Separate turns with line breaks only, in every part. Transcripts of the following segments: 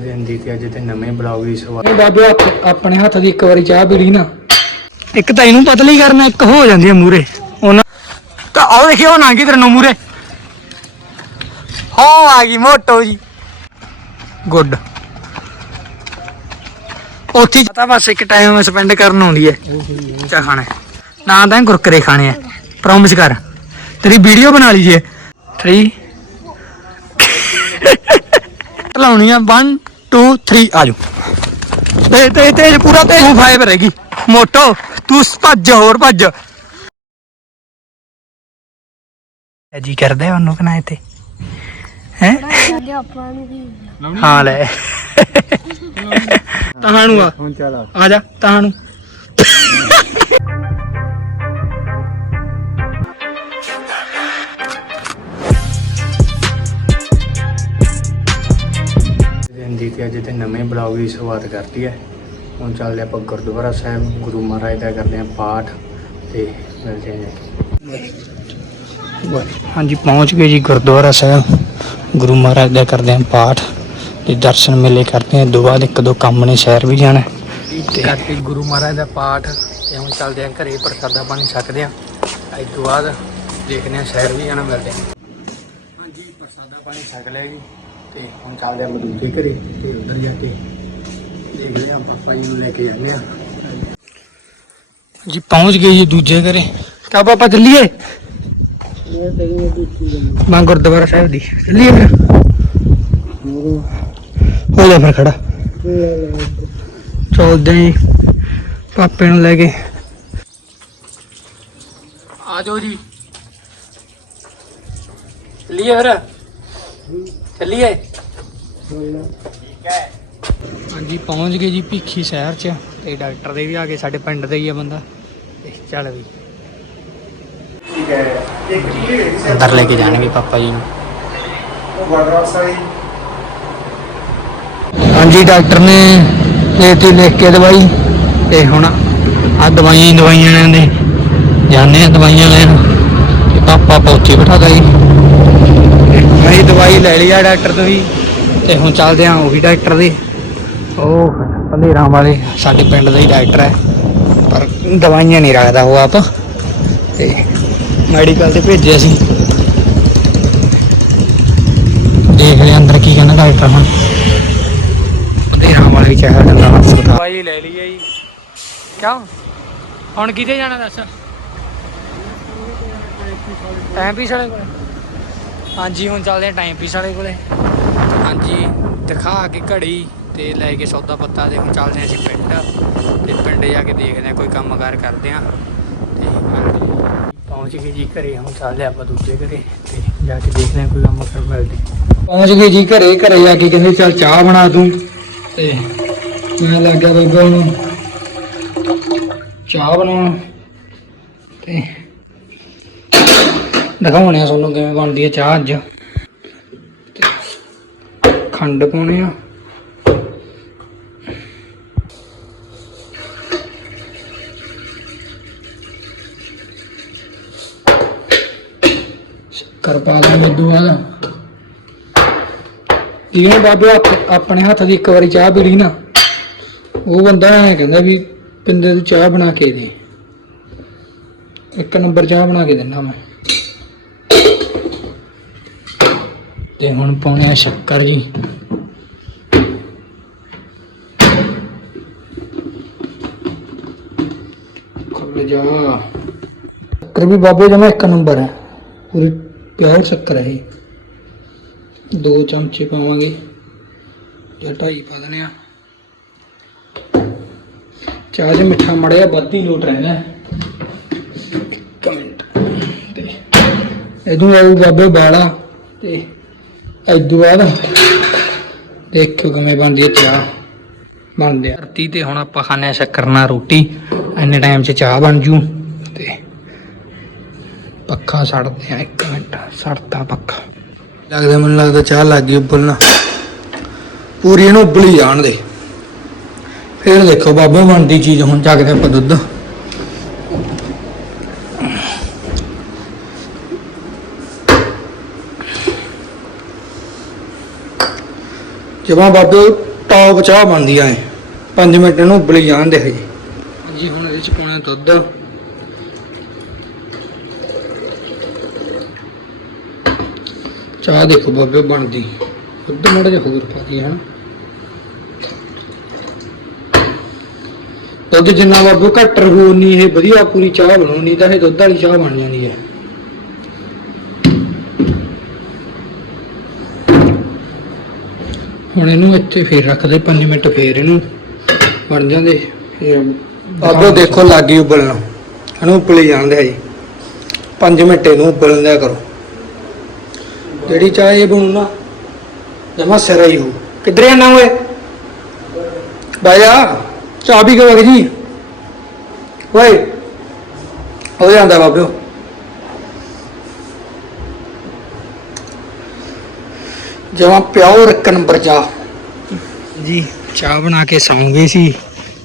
ਦਿਨ ਦੀ ਤੇ ਅੱਜ ਤੇ ਨਵੇਂ ਬਲੌਗ ਦੀ ਸ਼ੁਰੂਆਤ
ਇਹ ਬਾਬੇ, ਆਪ- ਆਪਣੇ ਹੱਥ ਦੀ ਇੱਕ ਵਾਰੀ ਚਾਹ ਪੀ ਲਈ ਨਾ। ਇੱਕ ਤਾਂ ਇਹਨੂੰ ਪਤਲੀ ਕਰਨਾ, ਇੱਕ ਹੋ ਜਾਂਦੀ ਹੈ ਮੂਰੇ ਉਹਨਾਂ ਤਾਂ ਆਹ ਦੇਖਿਓ ਨਾ ਕਿਧਰ ਨੂੰ ਮੂਰੇ ਹੋ ਆ ਗਈ ਮੋਟੋ ਜੀ। ਗੁੱਡ। ਉੱਥੇ ਪਤਾ ਬਸ ਇੱਕ ਟਾਈਮ ਸਪੈਂਡ ਕਰਨ ਆਉਂਦੀ ਹੈ। ਚਾਹ ਖਾਣਾ ਹੈ। ਨਾ ਤਾਂ ਗੁਰਕਰੇ ਖਾਣੇ ਆ। ਪ੍ਰੋਮਿਸ ਕਰ। ਤੇਰੀ ਵੀਡੀਓ ਬਣਾ ਲਈਏ 3 ਲਾਉਣੀ ਆ 1 2 3 ਆ ਜਾਓ ਤੇ ਤੇ ਤੇਜ ਪੂਰਾ ਤੇਜ ਤੂੰ ਫਾਇਬ ਰਹੇਗੀ। ਮੋਟੋ ਤੂੰ ਭੱਜ ਹੋਰ ਭੱਜ। ਜੀ ਕਰਦਾ ਉਹਨੂੰ ਕਨਾ ਇੱਥੇ? ਹੈ? ਹਾਂ ਲੈ। ਤਹਾਨੂੰ ਆ। ਆ। ਜਾ ਤਹਾਨੂੰ
ਦਿਨ ਦੀ ਤੇ ਅੱਜ ਤੇ ਨਵੇਂ ਬਲੌਗ ਦੀ ਸ਼ੁਰੂਆਤ ਕਰਤੀ ਹੈ। ਹੁਣ ਚੱਲਦੇ ਆਪਾਂ ਗੁਰਦੁਆਰਾ ਸਾਹਿਬ ਗੁਰੂ ਮਹਾਰਾਜ ਦਾ ਕਰਦੇ ਹਾਂ ਪਾਠ ਤੇ ਮਿਲਦੇ ਹਾਂ
ਹਾਂਜੀ ਪਹੁੰਚ ਗਏ ਜੀ ਗੁਰਦੁਆਰਾ ਸਾਹਿਬ। ਗੁਰੂ ਮਹਾਰਾਜ ਦਾ ਕਰਦੇ ਆਂ ਪਾਠ ਤੇ ਦਰਸ਼ਨ ਮੇਲੇ ਕਰਦੇ ਆਂ ਦੁਆ ਇੱਕ ਦੋ ਕੰਮ ਨੇ ਸ਼ਹਿਰ ਵੀ ਜਾਣਾ ਤੇ ਕਰਕੇ ਗੁਰੂ ਮਹਾਰਾਜ ਦਾ ਪਾਠ ਤੇ ਹੁਣ ਚੱਲਦੇ ਆਂ ਘਰੇ ਪ੍ਰਸਾਦਾ ਪਾਣੀ ਛਕਦੇ ਆਂ ਅੱਜ ਤੋਂ ਬਾਅਦ ਦੇਖਦੇ ਆਂ ਸ਼ਹਿਰ ਵੀ ਜਾਣਾ ਮਿਲਦੇ ਆਂ ਹਾਂਜੀ ਪ੍ਰਸਾਦਾ ਪਾਣੀ ਛਕ ਲਿਆ ਜੀ। ਤੇ ਹੁਣ ਚੱਲਦੇ ਆਂ ਦੂਜੇ ਘਰੇ ਤੇ ਉਧਰ ਜਾ ਕੇ ਦੇਖਦੇ ਆਂ ਪਾਪਾ ਜੀ ਨੂੰ ਲੈ ਕੇ ਜਾਂਦੇ ਆਂ ਜੀ ਪਹੁੰਚ ਗਏ ਜੀ ਦੂਜੇ ਘਰੇ। ਕਾ ਪਾਪਾ ਚੱਲੀਏ? ਮੈਂ ਗੁਰਦੁਆਰਾ ਸਾਹਿਬ ਦੀ। ਚੱਲੀਏ ਫਿਰ। ਹੋ ਜਾ ਫਿਰ ਖੜਾ। ਚੱਲਦੇ ਆਂ ਜੀ ਪਾਪੇ ਨੂੰ ਲੈ ਕੇ। ਆ ਜਾਓ ਜੀ। ਚੱਲੀਏ ਫਿਰ। ਚੱਲੀਏ? ਹਾਂਜੀ ਪਹੁੰਚ ਗਏ ਜੀ ਭੀਖੀ ਸ਼ਹਿਰ ਚ ਤੇ ਡਾਕਟਰ ਦੇ ਵੀ ਆ ਗਏ ਸਾਡੇ ਪਿੰਡ ਦੇ ਹੀ ਆ ਬੰਦਾ। ਤੇ ਚੱਲ ਵੀ। ਅੰਦਰ ਲੈ ਕੇ ਜਾਣਗੇ ਪਾਪਾ ਜੀ ਨੂੰ। ਹਾਂਜੀ ਡਾਕਟਰ ਨੇ ਦੇਤੀ ਲਿਖ ਕੇ ਦਵਾਈ ਤੇ ਹੁਣ ਆ ਦਵਾਈਆਂ ਹੀ ਦਵਾਈਆਂ ਨੇ ਜਾਣੇ ਆ ਦਵਾਈਆਂ ਲੈਣ ਤੇ ਪਾਪਾ ਪੌਚੀ ਬਿਠਾਦਾ ਜੀ ਮੈਂ ਦਵਾਈ ਲੈ ਲਈ ਆ ਡਾਕਟਰ ਤੋਂ ਵੀ। ਤੇ ਹੁਣ ਚੱਲਦੇ ਆ ਉਹ ਡਾਕਟਰ ਦੇ। ਉਹ ਪੰਧੇਰਾਂ ਵਾਲੇ, ਸਾਡੇ ਪਿੰਡ ਦਾ ਹੀ ਡਾਕਟਰ ਹੈ। ਪਰ ਦਵਾਈਆਂ ਨਹੀਂ ਰੱਖਦਾ ਉਹ ਆਪ। ਤੇ ਮੈਡੀਕਲ ਤੇ ਭੇਜਿਆ ਸੀ। ਦੇਖਦੇ ਅੰਦਰ ਕੀ ਕਹਿੰਦਾ ਡਾਕਟਰ ਹੁਣ। ਪੰਧੇਰਾਂ ਵਾਲੇ ਵੀ ਚਾਹਿਆ ਜਾਂਦਾ ਹਸਪਤਾਲ ਦਵਾਈ ਲੈ ਲਈਏ ਜੀ। ਕਿਉਂ? ਹੁਣ ਕਿਤੇ ਜਾਣਾ ਦੱਸ? ਟਾਈਮ ਪੀਸ ਵਾਲੇ ਹਾਂਜੀ ਹੁਣ ਚੱਲਦੇ ਆ ਟਾਈਮ ਪੀਸ ਵਾਲੇ ਕੋਲੇ। ਹਾਂਜੀ ਦਿਖਾ ਕੇ ਘੜੀ ਤੇ ਲੈ ਕੇ ਸੌਦਾ ਪੱਤਾ ਤੇ ਹੁਣ ਚੱਲਦੇ ਆ ਅਸੀਂ ਪਿੰਡ। ਤੇ ਪਿੰਡ ਜਾ ਕੇ ਦੇਖਦੇ ਆ ਕੋਈ ਕੰਮਕਾਰ ਕਰਦੇ ਆ ਤੇ ਹਾਂਜੀ, ਪਹੁੰਚ ਗਏ ਜੀ ਘਰੇ ਹੁਣ ਚੱਲਦੇ ਆਪਾਂ ਦੂਜੇ ਘਰੇ ਤੇ ਜਾ ਕੇ ਦੇਖਦੇ ਆ ਕੋਈ ਕੰਮ ਮਿਲਦੀ। ਪਹੁੰਚ ਗਏ ਜੀ ਘਰੇ ਘਰੇ ਜਾ ਕੇ ਕਹਿੰਦੇ ਚੱਲ ਚਾਹ ਬਣਾ ਦੂੰ। ਤੇ ਮੈਂ ਲੱਗ ਗਿਆ ਬਾਬਾ ਨੂੰ ਚਾਹ ਬਣਾਉਣ। ਤੇ ਦਿਖਾਉਣੇ ਆ ਤੁਹਾਨੂੰ ਕਿਵੇਂ ਬਣਦੀ ਹੈ ਚਾਹ ਅੱਜ। ਖੰਡ ਪਾਉਣੇ ਆ। ਸ਼ੱਕਰ ਪਾ ਦਾਂਗੇ ਦੋ ਬਾਅਦ ਇਹਨੇ ਬਾਬੇ ਆਪਣੇ ਹੱਥ ਦੀ ਇੱਕ ਵਾਰੀ ਚਾਹ ਪੀ ਲਈ ਨਾ, ਉਹ ਬੰਦਾ ਐ ਕਹਿੰਦਾ ਵੀ ਪਿੰਦੇ ਤੂੰ ਚਾਹ ਬਣਾ ਕੇ ਦੇ। ਇੱਕ ਨੰਬਰ ਚਾਹ ਬਣਾ ਕੇ ਦਿੰਦਾ ਮੈਂ। ਤੇ ਹੁਣ ਪਾਉਣੇ ਆ ਸ਼ੱਕਰ ਜੀ। ਖੁੱਲ ਜਾ। ਸ਼ੱਕਰ ਵੀ ਬਾਬੇ ਜਮਾ ਇੱਕ ਨੰਬਰ ਹੈ। ਪੂਰੀ ਪਿਓਰ ਸ਼ੱਕਰ ਹੈ ਦੋ ਚਮਚੇ ਪਾਵਾਂਗੇ। ਜਾਂ ਢਾਈ ਪਾ ਦਨੇ ਆ ਚਾਹ ਚ ਮਿੱਠਾ ਮੜਿਆ ਵੱਧ ਹੀ ਲੋਟ ਰਹਿੰਦਾ ਹੈ। ਇੱਕ ਮਿੰਟ। ਤੇ ਇਹਨੂੰ ਆਉ ਬਾਬੇ ਬਾਲਾ ਤੇ ਇਦੋਂ ਬਾਅਦ ਦੇਖੋ ਕਿਵੇਂ ਬਣਦੀ ਹੈ ਚਾਹ। ਬਣਦੇ ਹੈ ਧਰਤੀ ਤੇ ਹੁਣ ਆਪਾਂ ਖਾਣੇ ਆ ਸ਼ੱਕਰ ਨਾਲ ਰੋਟੀ। ਇੰਨੇ ਟਾਈਮ 'ਚ ਚਾਹ ਬਣ ਜੂ ਤੇ ਪੱਖਾ ਛੱਡਦੇ ਆ ਇੱਕ ਮਿੰਟ। ਛੱਡਤਾ ਪੱਖਾ। ਲੱਗਦਾ ਮੈਨੂੰ ਲੱਗਦਾ ਚਾਹ ਲੱਗ ਗਈ ਉਬਲਣਾ। ਪੂਰੀ ਇਹਨੂੰ ਉਬਲੀ ਜਾਣ ਦੇ। ਫਿਰ ਦੇਖੋ ਬਾਬਾ ਬਣਦੀ ਚੀਜ਼, ਹੁਣ ਚੱਕਦੇ ਆਪਾਂ ਦੁੱਧ। ਜਮਾ ਬਾਬੇ ਟੌਪ ਚਾਹ ਬਣਦੀ ਐ। 5 ਮਿੰਟ ਇਹਨੂੰ ਉਬਲੀ ਜਾਣ ਦੇ ਹਜੇ ਜੀ ਹੁਣ ਇਹਦੇ ਚ ਪਾਉਣਾ ਦੁੱਧ। ਚਾਹ ਦੇਖੋ ਬਾਬੇ, ਬਣਦੀ। ਦੁੱਧ ਮੜਾ ਜਿਹਾ ਹੋਰ ਪਾ ਦੀ ਹਨਾ। ਦੁੱਧ ਜਿੰਨਾ ਬਾਬੇ ਘੱਟ ਰਹੂ, ਉਨੀ ਇਹ ਵਧੀਆ ਪੂਰੀ ਚਾਹ ਬਣਾਉਣੀ, ਤਾਂ ਇਹ ਦੁੱਧ ਵਾਲੀ ਚਾਹ ਬਣ ਜਾਣੀ ਹੈ। ਹੁਣ ਇਹਨੂੰ ਇੱਥੇ ਫੇਰ ਰੱਖਦੇ 5 ਮਿੰਟ ਫੇਰ ਇਹਨੂੰ ਬਣ ਜਾਂਦੇ। ਬਾਬੂ ਦੇਖੋ ਲੱਗੀ ਉਬਲਣਾ। ਇਹਨੂੰ ਉਬਲੀ ਜਾਂਦੇ ਹਜੇ। 5 ਮਿੰਟ ਇਹਨੂੰ ਉਬਲਣ ਦਿਆ ਕਰੋ। ਜਿਹੜੀ ਚਾਹ ਇਹ ਬਣੂ ਨਾ ਜਮਾ ਸਿਰਾ ਹੀ ਹੋ ਕਿੱਧਰ ਜਾਣਾ ਓਏ? ਬਾਇਆ ਚਾਹ ਵੀ ਕੇ ਵਗ ਜੀ। ਓਏ ਹੋ ਜਾਂਦਾ ਬਾਬਿਓ। ਜਮਾ ਪਿਓਰ ਇੱਕ ਨੰਬਰ ਚਾਹ ਜੀ, ਚਾਹ ਬਣਾ ਕੇ ਸੌਂ ਗਏ ਸੀ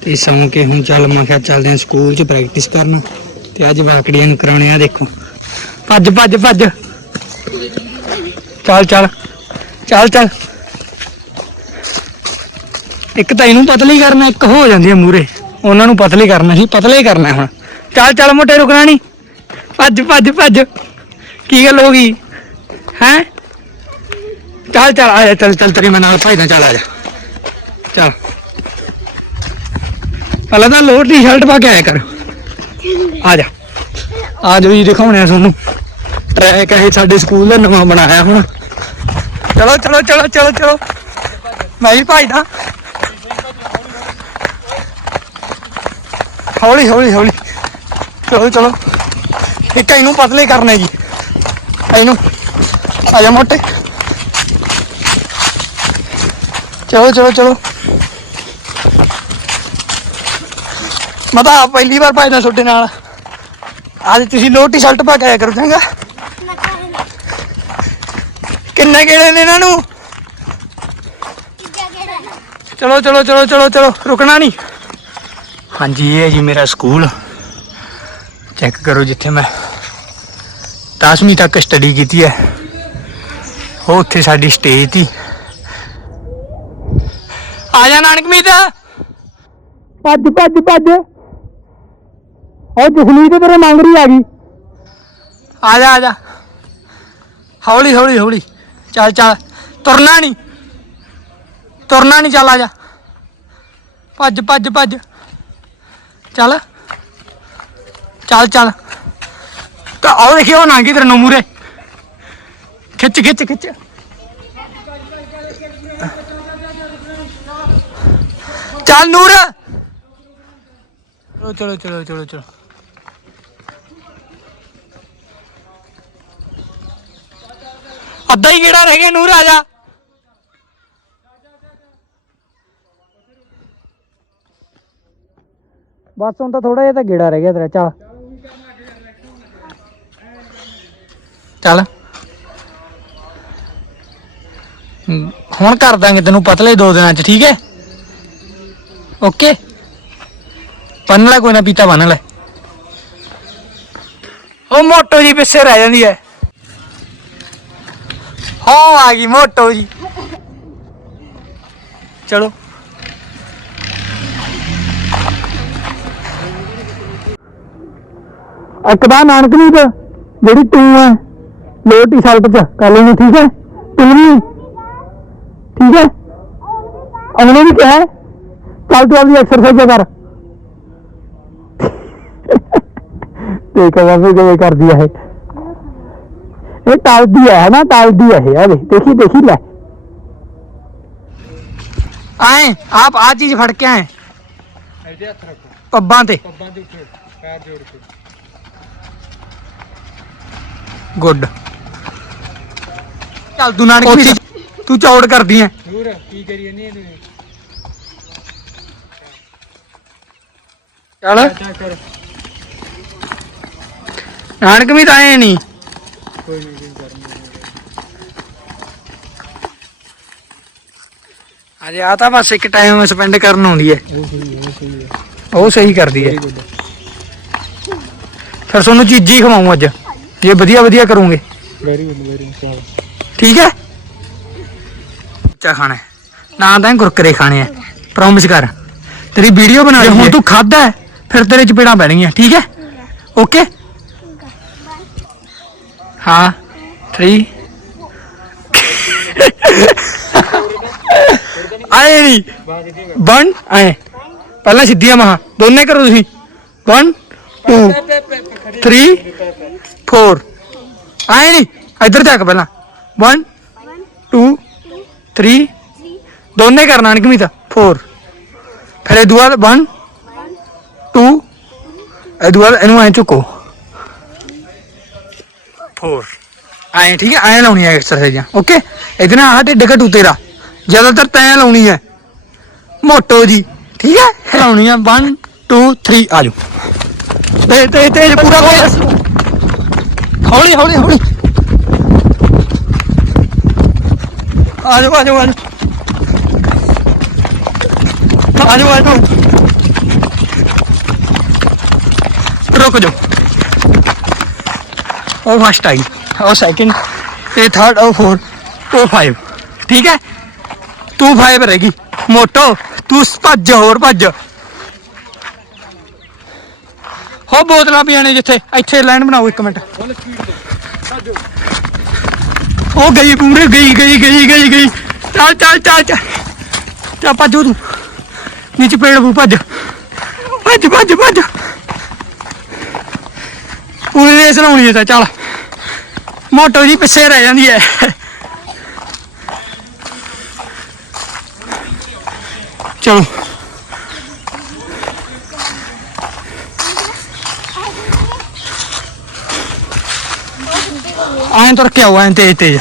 ਤੇ ਸੌਂ ਕੇ ਹੁਣ ਚੱਲ ਮੈਂ ਕਿਹਾ ਚੱਲਦੇ ਹਾਂ ਸਕੂਲ 'ਚ ਪ੍ਰੈਕਟਿਸ ਕਰਨ ਤੇ ਅੱਜ ਵਾਕੜੀਆਂ ਨੂੰ ਕਰਾਉਣੇ ਆ ਦੇਖੋ। ਭੱਜ ਭੱਜ ਭੱਜ। ਚੱਲ ਚੱਲ ਚੱਲ ਚੱਲ। ਇੱਕ ਤਾਂ ਇਹਨੂੰ ਪਤਲੀ ਕਰਨਾ, ਇੱਕ ਹੋ ਜਾਂਦੀ ਹੈ ਮੂਰੇ ਉਹਨਾਂ ਨੂੰ ਪਤਲੀ ਕਰਨਾ ਸੀ, ਪਤਲੇ ਹੀ ਕਰਨਾ ਹੁਣ। ਚੱਲ ਚੱਲ ਮੋਟੇ ਰੁਕਣਾ ਨਹੀਂ ਭੱਜ ਭੱਜ ਭੱਜ। ਕੀ ਗੱਲ ਹੋ ਗਈ? ਹੈ? ਚੱਲ ਚੱਲ, ਆ ਜਾ, ਚੱਲ ਚੱਲ, ਤੇਰੇ ਮੈਂ ਨਾਲ ਭਾਈਦਾ ਚੱਲ, ਆ ਜਾ। ਚੱਲ। ਪਹਿਲਾਂ ਤਾਂ ਲੋਅਰ ਟੀ-ਸ਼ਰਟ ਪਾ ਕੇ ਆਇਆ ਕਰ। ਆ ਜਾ। ਆ ਜਾਓ ਜੀ ਦਿਖਾਉਣੇ ਆ ਤੁਹਾਨੂੰ। ਟਰੈਕ ਇਹ ਸਾਡੇ ਸਕੂਲ ਦਾ ਨਵਾਂ ਬਣਾਇਆ ਹੁਣ। ਚਲੋ ਚਲੋ ਚਲੋ ਚਲੋ ਚਲੋ। ਮੈਂ ਵੀ ਭਾਈਦਾ ਹੌਲੀ ਹੌਲੀ ਹੌਲੀ। ਚਲੋ ਚਲੋ। ਇੱਕ ਇਹਨੂੰ ਪਤਲੇ ਕਰਨੇ ਜੀ। ਇਹਨੂੰ। ਆ ਜਾ ਮੋਟੇ। ਚਲੋ ਚਲੋ ਚਲੋ। ਮੈਂ ਤਾਂ ਆਪ ਪਹਿਲੀ ਵਾਰ ਪਾਇਦਾ ਤੁਹਾਡੇ ਨਾਲ। ਅੱਜ ਤੁਸੀਂ ਲੋਅਰ ਟੀ-ਸ਼ਰਟ ਪਾ ਕੇ ਆਇਆ ਕਰੋ, ਚੰਗਾ? ਕਿੰਨੇ ਕਿਹੜੇ ਨੇ ਇਹਨਾਂ ਨੂੰ? ਚਲੋ ਚਲੋ ਚਲੋ ਚਲੋ ਚਲੋ, ਰੁਕਣਾ ਨਹੀਂ। ਹਾਂਜੀ, ਇਹ ਹੈ ਜੀ ਮੇਰਾ ਸਕੂਲ। ਚੈੱਕ ਕਰੋ ਜਿੱਥੇ ਮੈਂ 10ਵੀਂ ਤੱਕ ਸਟੱਡੀ ਕੀਤੀ ਹੈ। ਉਹ ਉੱਥੇ ਸਾਡੀ ਸਟੇਜ ਸੀ। ਆ ਜਾ ਨਾਨਕਮੀਤ ਭੱਜ ਭੱਜ ਭੱਜ। ਉਹ ਜਸਮੀਤ ਤੇਰੇ ਮੰਗਰੀ ਆ ਗਈ। ਆ ਜਾ ਆ ਜਾ। ਹੌਲੀ ਹੌਲੀ ਹੌਲੀ। ਚੱਲ ਚੱਲ। ਤੁਰਨਾ ਨਹੀਂ ਤੁਰਨਾ ਨਹੀਂ ਚੱਲ ਆ ਜਾ। ਭੱਜ ਭੱਜ ਭੱਜ। ਚੱਲ। ਚੱਲ ਚੱਲ। ਤਾਂ ਆਓ ਦੇਖਿਓ ਨਾ ਕੀ ਤੇਰੇ ਨੂੰ ਮੂਰੇ ਖਿੱਚ ਖਿੱਚ ਖਿੱਚ। ਚੱਲ ਨੂਰ ਚਲੋ ਚਲੋ ਚਲੋ ਚਲੋ ਚਲੋ ਅੱਧਾ ਹੀ ਕਿਹੜਾ ਰਹਿ ਗਿਆ ਨੂਰ ਆ ਜਾ ਬਸ ਹੁਣ ਤਾਂ ਥੋੜਾ ਜਿਹਾ ਤਾਂ ਗੇੜਾ ਰਹਿ ਗਿਆ ਤੇਰਾ ਚੱਲ ਚੱਲ ਹਮ, ਹੁਣ ਕਰ ਦਾਂਗੇ ਤੈਨੂੰ ਪਤਲੇ ਦੋ ਦਿਨਾਂ ਚ, ਠੀਕ ਹੈ? ਓਕੇ ਬੰਨ ਲੈ, ਕੋਈ ਨਾ ਪੀਤਾ ਬੰਨ ਲੈ। ਉਹ ਮੋਟੋ ਜੀ ਪਿੱਛੇ ਰਹਿ ਜਾਂਦੀ ਹੈ। ਹਾਂ, ਆ ਗਈ ਮੋਟੋ ਜੀ। ਚਲੋ। ਇੱਕ ਤਾਂ ਨਾਨਕ ਨਹੀਂ ਤੇ ਜਿਹੜੀ ਤੂੰ ਹੈ ਲੋਅਰ ਟੀ-ਸ਼ਰਟ ਚ ਕੱਲ ਨੂੰ ਠੀਕ ਹੈ? ਤੂੰ ਵੀ ਠੀਕ ਹੈ ਉਹਨੇ ਵੀ ਕਿਹਾ ਹੈ, ਚੱਲ ਤੂੰ ਆਪਣੀ ਐਕਸਰਸਾਈਜ਼ ਕਰ ਦੇਖ ਬਾਬੇ ਕਿਵੇਂ ਕਰਦੀ ਹੈ ਇਹ ਇਹ ਟਲਦੀ ਹੈ ਨਾ ਟਲਦੀ ਹੈ ਇਹ ਆ ਦੇਖ ਦੇਖੀ ਦੇਖੀ ਲੈ ਆਏ ਆਪ ਆ ਚੀਜ਼ ਫੜ ਕੇ ਆਏ
ਇਹਦੇ ਹੱਥ ਰੱਖੋ
ਪੱਬਾਂ ਤੇ
ਪੱਬਾਂ
ਗੁੱਡ ਤੂੰ ਤੂੰ ਚੌੜ ਕਰਦੀ ਐ।
ਨੂਰ ਕੀ ਕਰੀ ਨਹੀਂ ਇਹਨੂੰ
ਚੱਲ।
ਚੈੱਕ ਕਰ।
ਨਾਨਕ ਵੀ ਤਾਂ ਐ ਨਹੀਂ।
ਕੋਈ ਨਹੀਂ ਕਰਨਾ
ਅਜੇ ਆ ਤਾਂ ਬਸ ਇੱਕ ਟਾਈਮ ਸਪੈਂਡ ਕਰਨ ਆਉਂਦੀ ਐ।
ਉਹ ਸਹੀ
ਕਰਦੀ ਐ।
ਗੁੱਡ
ਫਿਰ ਤੁਹਾਨੂੰ ਚੀਜ਼ੀ ਖਵਾਉਂ ਅੱਜ। ਜੇ ਵਧੀਆ ਵਧੀਆ ਕਰੋਗੇ
ਵੈਰੀ ਗੁੱਡ ਵੈਰੀ ਚਲ।
ਠੀਕ ਹੈ ਚਾ ਖਾਣਾ ਹੈ। ਨਾ ਤਾਂ ਕੁਰਕਰੇ ਖਾਣੇ ਆ ਪ੍ਰੋਮਿਸ ਕਰ ਤੇਰੀ ਵੀਡੀਓ ਬਣਾ ਲਈ ਹੁਣ ਤੂੰ ਖਾਦਾ ਫਿਰ ਤੇਰੇ ਚਪੇੜਾਂ ਪੈਣਗੀਆਂ ਠੀਕ ਹੈ ਓਕੇ ਹਾਂ 3 ਆਏ ਨਹੀਂ ਬਨ ਆਏ ਪਹਿਲਾਂ ਸਿੱਧੀਆਂ ਮਹਾ ਦੋਨੇ ਕਰੋ ਤੁਸੀਂ 1 2 3 4 ਆਏ ਨਹੀਂ ਇੱਧਰ ਜਾ ਕੇ ਪਹਿਲਾਂ 1 2 3 ਦੋਨੇ ਕਰਨਾ ਅਨਕਮੀਤ 4 ਫਿਰ ਇਹ ਦੁਆ 1 2 ਇਹ ਦੁਆ ਇਹਨੂੰ ਐ ਚੁੱਕੋ 4 ਆਏ ਠੀਕ ਹੈ ਐ ਲਾਉਣੀ ਹੈ ਐਕਸਰਸਾਈਜ਼ਾਂ ਓਕੇ ਇਹਦੇ ਨਾਲ ਆਹ ਢਿੱਡ ਘਟੂ ਤੇਰਾ ਜ਼ਿਆਦਾਤਰ ਤੈਂ ਲਾਉਣੀ ਹੈ ਮੋਟੋ ਜੀ ਠੀਕ ਹੈ ਲਾਉਣੀ ਹੈ 1 2 3 ਆ ਜਾਓ ਤੇ ਤੇ ਤੇ ਪੂਰਾ ਕੋਰਸ ਹੌਲੀ ਹੌਲੀ ਹੌਲੀ ਆ ਜਾਓ ਆ ਜਾਓ ਆ ਜਾਓ ਆ ਜਾਓ ਆ ਜਾਓ ਰੁਕ ਜਾਓ ਉਹ ਫਸਟ ਆਈ ਉਹ ਸੈਕਿੰਡ ਇਹ ਥਰਡ ਉਹ ਫੋਰ ਉਹ ਫਾਈਵ ਠੀਕ ਹੈ ਤੂੰ ਫਾਈਵ ਰਹੇਗੀ ਮੋਟੋ ਤੂੰ ਭੱਜ ਹੋਰ ਭੱਜ ਹੋ ਬੋਤਲਾਂ ਪੀਣੇ ਜਿੱਥੇ ਇੱਥੇ ਲਾਈਨ ਬਣਾਓ ਇੱਕ ਮਿੰਟ ਉਹ ਗਈ ਪੂਰੇ, ਗਈ ਗਈ ਗਈ ਗਈ ਗਈ। ਚੱਲ ਚੱਲ ਚੱਲ ਚੱਲ। ਚੱਲ ਭੱਜ ਤੂੰ ਨੀਚੇ ਪੇੜ ਬੂ ਭੱਜ। ਭੱਜ ਭੱਜ ਭੱਜ। ਪੂਰੀ ਰੇਸ ਲਾਉਣੀ ਹੈ ਤਾਂ ਚੱਲ। ਮੋਟੋ ਜੀ ਪਿੱਛੇ ਰਹਿ ਜਾਂਦੀ ਹੈ। ਚਲੋ। ਐਂ ਤੁਰ ਕੇ ਆਓ ਐਂ ਤੇਜ਼ ਤੇਜ਼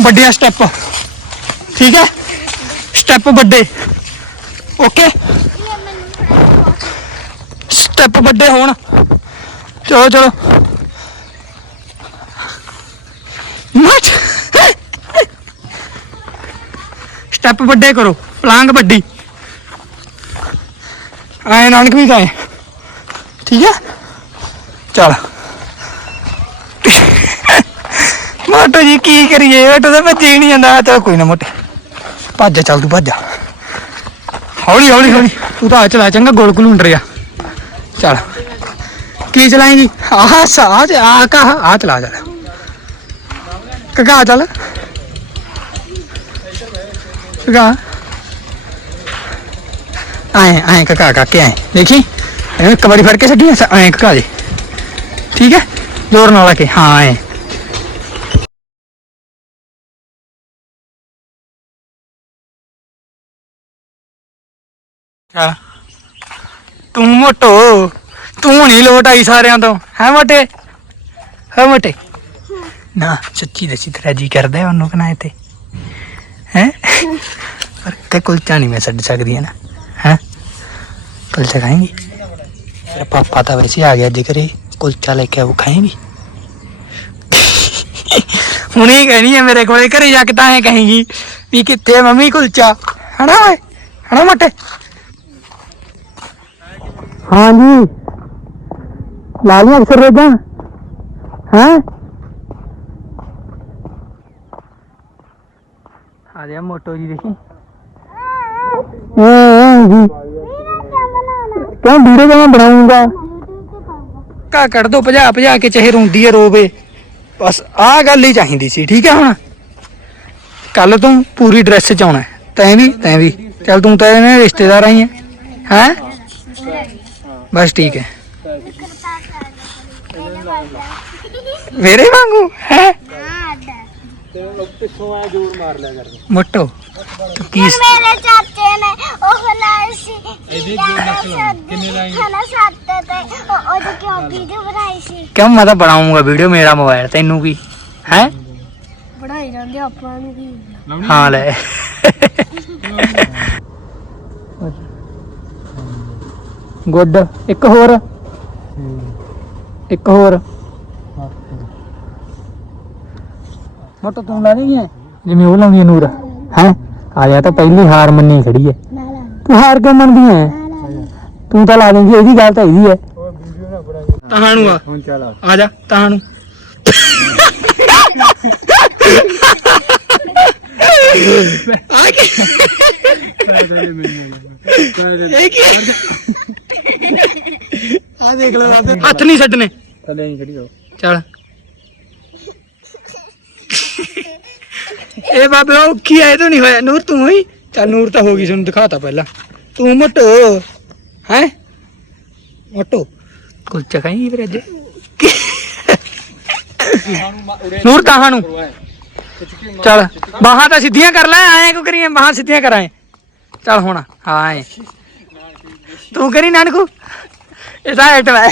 ਵੱਡਿਆ ਸਟੈਪ ਠੀਕ ਹੈ ਸਟੈਪ ਵੱਡੇ ਓਕੇ ਸਟੈਪ ਵੱਡੇ ਹੋਣ ਚਲੋ ਚਲੋ ਮਚ ਸਟੈਪ ਵੱਡੇ ਕਰੋ ਪਲਾਂਗ ਵੱਡੀ ਐ ਨਾਨਕ ਵੀ ਕਾਏ ਠੀਕ ਹੈ ਚਲ ਮੋਟੋ ਜੀ ਕੀ ਕਰੀਏ ਮੋਟੋ ਤਾਂ ਭੱਜੇ ਹੀ ਨਹੀਂ ਜਾਂਦਾ ਚਲ ਕੋਈ ਨਾ ਮੋਟੇ ਭੱਜ ਜਾ, ਚੱਲ ਤੂੰ ਭੱਜ ਜਾ ਹੌਲੀ ਹੌਲੀ ਹੌਲੀ ਤੂੰ ਤਾਂ ਆ ਚਲਾ ਚੰਗਾ ਗੋਲ ਗਲੂੰਡਰ ਆ ਚੱਲ ਕੀ ਚਲਾਏਂਗੀ ਆਹ ਸਾਜ ਆ ਕਾ ਆ ਚਲਾ ਚੱਲ ਕਗਾ ਚੱਲ ਕਗਾ ਆਏ ਆਏ ਕਗਾ ਕਾ ਕੇ ਆਏ ਦੇਖੀ ਇਹਨੂੰ ਇੱਕ ਵਾਰੀ ਫੜ ਕੇ ਛੱਡੀ ਆਏ ਕਗਾ ਦੇ ਠੀਕ ਹੈ ਜ਼ੋਰ ਨਾਲ ਲਾ ਕੇ ਤੂੰ ਮੋਟੋ, ਤੂੰ ਨਹੀਂ ਲੋਟ ਆਈ ਸਾਰਿਆਂ ਤੋਂ। ਹੈ ਮੋਟੇ? ਹੈ ਮੋਟੇ? ਨਾ, ਸੱਚੀ ਦੱਸੀ ਤੇਰਾ ਜੀ ਕਰਦਾ ਉਹਨੂੰ ਕਨਾਏ ਤੇ ਹੈ? ਪਰ ਤੇ ਕੁਲਚਾ ਨਹੀਂ ਮੈਂ ਛੱਡ ਸਕਦੀ ਹੈ ਨਾ ਹੈ? ਕੁਲਚਾ ਖਾਏਂਗੀ? ਤੇਰਾ ਪਾਪਾ ਤਾਂ ਵੈਸੇ ਆ ਗਿਆ ਅੱਜ ਘਰੇ, ਕੁਲਚਾ ਲੈ ਕੇ ਆਉ ਖਾਏਂਗੀ? ਹੁਣੇ ਕਹਿਣੀ ਹੈ ਮੇਰੇ ਕੋਲੇ, ਘਰੇ ਜਾ ਕੇ ਤਾਂ ਐ ਕਹੇਗੀ ਵੀ ਕਿੱਥੇ ਮੰਮੀ ਕੁਲਚਾ? ਹਨਾ ਓਏ? ਹਨਾ ਮੋਟੇ? हाँ जी लालियां अक्सर रहता हैं आ जा मोटो जी देखी जी क्यों वीडियो तो मैं बनाऊंगा ਕਾ ਕੱਢ ਦੋ ਭਜਾ ਭਜਾ ਕੇ ਚਾਹੇ ਰੋਂਦੀ ਹੈ ਰੋਵੇ ਬਸ ਆਹ ਗੱਲ ਹੀ ਚਾਹੀਦੀ ਸੀ ਠੀਕ ਹੈ ਹੁਣ ਕੱਲ ਤੂੰ ਪੂਰੀ ਡਰੈਸ ਚ ਆਉਣਾ ਹੈ। ਤੈਂ ਵੀ ਤੈਂ ਵੀ ਚੱਲ ਤੂੰ ਤਾਂ ਇਹਨੇ ਰਿਸ਼ਤੇਦਾਰ ਆਈ ਹੈ ਹੈ ਬਸ ਠੀਕ ਹੈ। ਮੇਰੇ ਵਾਂਗੂ? ਹੈ? ਮੋਟੋ। ਤੂੰ ਕੀ
ਮੇਰੇ ਚਾਚੇ ਨੇ ਉਹ ਲਾਈ ਸੀ। ਇਹਦੇ ਕਿੰਨੇ ਲਾਈ ਖਾਣਾ ਸੱਤ ਤੇ ਉਹ ਉਹਦੀ ਕਿਉਂ ਵੀਡੀਓ ਬਣਾਈ ਸੀ?
ਕਿਉਂ ਮੈਂ ਤਾਂ ਬਣਾਉਂਗਾ ਵੀਡੀਓ ਮੇਰਾ ਮੋਬਾਈਲ ਤੈਨੂੰ ਕੀ? ਹੈ?
ਬਣਾਈ ਜਾਂਦੇ ਆਪਾਂ ਨੂੰ ਕੀ
ਹਾਂ ਲੈ। ਗੁੱਡ। ਇੱਕ ਹੋਰ। ਇੱਕ ਹੋਰ। ਮੋਟੋ ਤੂੰ ਲਾ ਨਹੀਂ ਹੈ ਜਿਵੇਂ ਉਹ ਲਾਉਂਦੀ ਹੈ ਨੂਰ। ਹੈ? ਆ ਗਿਆ ਤਾਂ ਪਹਿਲੀ ਹਾਰ ਮੰਨੀ ਖੜੀ ਹੈ ਤੂੰ ਹਾਰ ਕਿਉਂ ਮੰਨਦੀ ਹੈ ਤੂੰ ਤਾਂ ਲਾ ਦੇਂਗੀ ਇਹਦੀ ਗੱਲ ਤਾਂ ਇਹਦੀ ਹੈ ਤਹਾਨੂੰ ਆ।
ਹੁਣ ਚੱਲ
ਆ। ਜਾ ਤਹਾਨੂੰ ਆ ਕੀ ਇਹ ਕੀ ਆ ਦੇਖ ਲਓ ਹੱਥ ਨਹੀਂ ਛੱਡਨੇ।
ਥੱਲੇ ਨਹੀਂ ਖੜੀ ਹੋ
ਚੱਲ। ਇਹ ਬਾਬੇ ਔਖੀ ਆਏ ਤਾਂ ਨਹੀਂ ਹੋਇਆ। ਨੂਰ ਤੂੰ ਹੀ। ਚੱਲ ਨੂਰ ਤਾਂ ਹੋ ਗਈ ਸਾਨੂੰ ਦਿਖਾਤਾ ਪਹਿਲਾਂ। ਤੂੰ ਮੋਟੋ ਹੈ? ਮੋਟੋ। ਕੁਲਚਾ ਖਾਈ ਫਿਰ ਅੱਜ? ਨੂਰ ਨੂੰ ਚੱਲ ਬਾਹਾਂ ਤਾਂ ਸਿੱਧੀਆਂ ਕਰ ਲੈ ਆਏ ਕਿਉਂ ਕਰੀਏ ਬਾਹਾਂ ਸਿੱਧੀਆਂ ਕਰਾਏ ਚੱਲ ਹੁਣ ਹਾਂ ਆਏ ਤੂੰ ਕਰੀ ਨਾਨਕੂ ਇਹਦਾ ਐਟ ਹੈ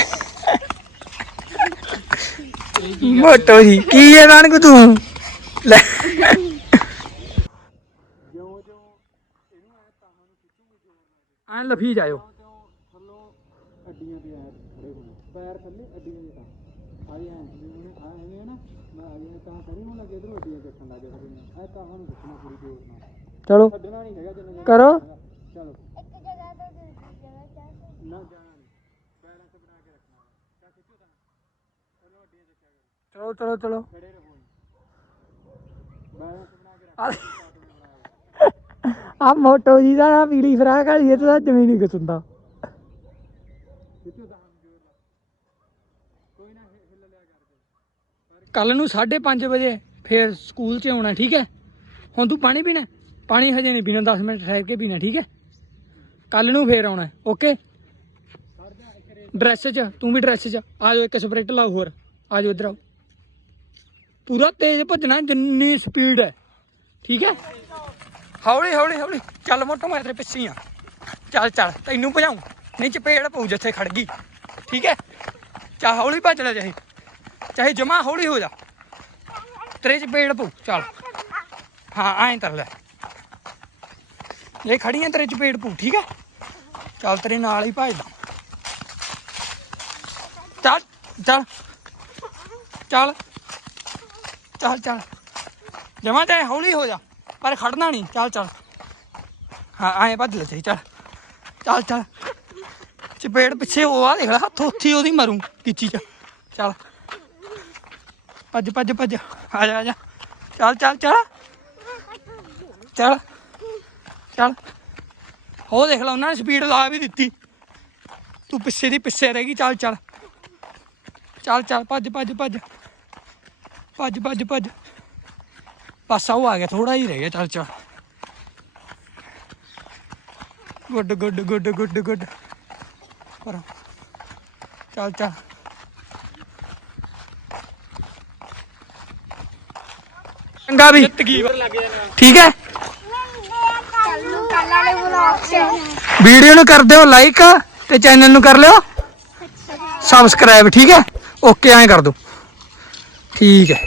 ਮੋਟੋ ਜੀ ਕੀ ਹੈ ਨਾਨਕੂ ਤੂੰ ਲੈ ਆਂ ਲਫੀ ਜਾਇਓ
ਅੱਡੀਆਂ ਤੇ ਆਇਆ ਖੜੇ ਹੋਣਾ ਪੈਰ ਥੱਲੇ ਅੱਡੀਆਂ ਦੇ ਤਾਂ ਆਏ ਐ ਜਿਵੇਂ ਆ ਐਵੇਂ ਨਾ ਮੈਂ ਆ ਗਿਆ ਤਾਂ ਕਰੀ ਹੁਣ ਲੱਗੇ ਇਧਰੋਂ ਅੱਡੀਆਂ ਚੱਕਣ ਲੱਗੇ ਫਿਰ ਐ ਤਾਂ ਹੁਣ ਦੱਸਣਾ ਪੂਰੀ ਜੋਰ ਨਾਲ।
ਚਲੋ।
ਛੱਡਣਾ ਨਹੀਂ ਹੈਗਾ ਜਿੰਨਾ
ਕਰੋ।
ਚਲੋ
ਇੱਕ ਜਗ੍ਹਾ ਤੋਂ ਦੂਜੀ ਜਗ੍ਹਾ ਜਾ ਸਕਦੇ
ਨਾ ਜਾਣਾ। ਨਹੀਂ ਬੈਲੈਂਸ ਬਣਾ ਕੇ ਰੱਖਣਾ। ਤਾਂ ਖਿੱਚੋ ਤਾਂ। ਉਹਨੂੰ ਅੱਡੀਆਂ ਚੱਕਿਆ ਕਰੋ।
ਚਲੋ ਚਲੋ ਚਲੋ।
ਖੜੇ ਰਹੋ ਬੈਲੈਂਸ ਬਣਾ ਕੇ ਰੱਖ।
ਆ ਮੋਟੋ ਜੀ ਦਾ ਨਾ ਪੀਲੀ ਫਰਾਕ ਵਾਲੀ ਇਹ ਤਾਂ ਜਮੀ ਨਹੀਂ ਕਸੁੰਦਾ
ਖਿੱਚੋ ਤਾਂ ਹਮ ਜੋਰ ਨਾਲ ਕੋਈ ਨਾ ਹਿ- ਹਿੱਲ ਲਿਆ ਕਰਦੇ
ਕੱਲ ਨੂੰ 5:30 ਵਜੇ ਫੇਰ ਸਕੂਲ 'ਚ ਆਉਣਾ, ਠੀਕ ਹੈ? ਹੁਣ ਤੂੰ ਪਾਣੀ ਪੀਣਾ? ਪਾਣੀ ਹਜੇ ਨਹੀਂ ਪੀਣਾ 10 ਮਿੰਟ ਠਹਿਰ ਕੇ ਪੀਣਾ, ਠੀਕ ਹੈ? ਕੱਲ ਨੂੰ ਫੇਰ ਆਉਣਾ, ਓਕੇ? ਡਰੈਸ 'ਚ, ਤੂੰ ਵੀ ਡਰੈਸ 'ਚ, ਆ ਜਾਓ ਇੱਕ ਸਪਰਿੰਟ ਲਾਓ ਹੋਰ, ਆ ਜਾਓ ਇੱਧਰ ਆਓ। ਪੂਰਾ ਤੇਜ਼ ਭੱਜਣਾ, ਜਿੰਨੀ ਸਪੀਡ ਹੈ, ਠੀਕ ਹੈ? ਹੌਲੀ ਹੌਲੀ ਹੌਲੀ, ਚੱਲ ਮੋਟੋ, ਮੈਂ ਤੇਰੇ ਪਿੱਛੇ ਹੀ ਆ। ਚੱਲ ਚੱਲ, ਤੈਨੂੰ ਭਜਾਉਂ ਨਹੀਂ ਚਪੇੜ ਪਊ ਜਿੱਥੇ ਖੜ ਗਈ, ਠੀਕ ਹੈ? ਚਾ ਹੌਲੀ ਭੱਜਣਾ ਲੈ ਚਾਹੇ ਜਮਾ ਹੌਲੀ ਹੋ ਜਾ। ਤੇਰੇ ਚ ਪੇੜ ਪਊ, ਚੱਲ। ਹਾਂ, ਐਂ ਤਰ ਲੈ। ਇਹ ਖੜੀਆਂ ਤੇਰੇ ਚ ਪੇੜ ਪਊ, ਠੀਕ ਹੈ ਚੱਲ ਤੇਰੇ ਨਾਲ ਹੀ ਭੱਜਦਾ। ਚੱਲ ਚੱਲ। ਚੱਲ। ਚੱਲ ਚੱਲ। ਜਮਾ ਚਾਹੇ ਹੌਲੀ ਹੋ ਜਾ, ਪਰ ਖੜਨਾ ਨਹੀਂ। ਚੱਲ ਚੱਲ। ਹਾਂ, ਐਂ ਭੱਜ ਲੈ ਚਾਹੀ ਚੱਲ। ਚੱਲ ਚੱਲ। ਚਪੇੜ ਪਿੱਛੇ ਉਹ ਆ, ਦੇਖ ਲੈ, ਹੱਥ ਉੱਥੇ ਉਹਦੀ ਮਰੂ, ਕਿਚੀ ਚ। ਚੱਲ। ਭੱਜ ਭੱਜ ਭੱਜ। ਆ ਜਾ ਆ ਜਾ। ਚੱਲ ਚੱਲ ਚੱਲ। ਚੱਲ। ਚੱਲ। ਉਹ ਦੇਖ ਲਾ, ਉਹਨਾਂ ਨੇ ਸਪੀਡ ਲਾ ਵੀ ਦਿੱਤੀ। ਤੂੰ ਪਿੱਛੇ ਦੀ ਪਿੱਛੇ ਰਹਿ ਗਈ। ਚੱਲ ਚੱਲ। ਚੱਲ ਚੱਲ। ਭੱਜ ਭੱਜ ਭੱਜ। ਭੱਜ ਭੱਜ ਭੱਜ। ਬਸ ਉਹ ਆ ਗਿਆ। ਥੋੜਾ ਹੀ ਰਹਿ ਗਿਆ। ਚੱਲ ਚੱਲ। Good good good good good. ਪਰ ਚੱਲ ਚੱਲ। ਚੰਗਾ ਵੀ। ਠੀਕ ਹੈ? ਵੀਡੀਓ ਨੂੰ ਕਰ ਦਿਓ ਲਾਈਕ ਤੇ ਚੈਨਲ ਨੂੰ ਕਰ ਲਿਓ। ਸਬਸਕ੍ਰਾਈਬ ਠੀਕ ਹੈ? ਓਕੇ ਐਂ ਕਰ ਦਿਓ। ਠੀਕ ਹੈ।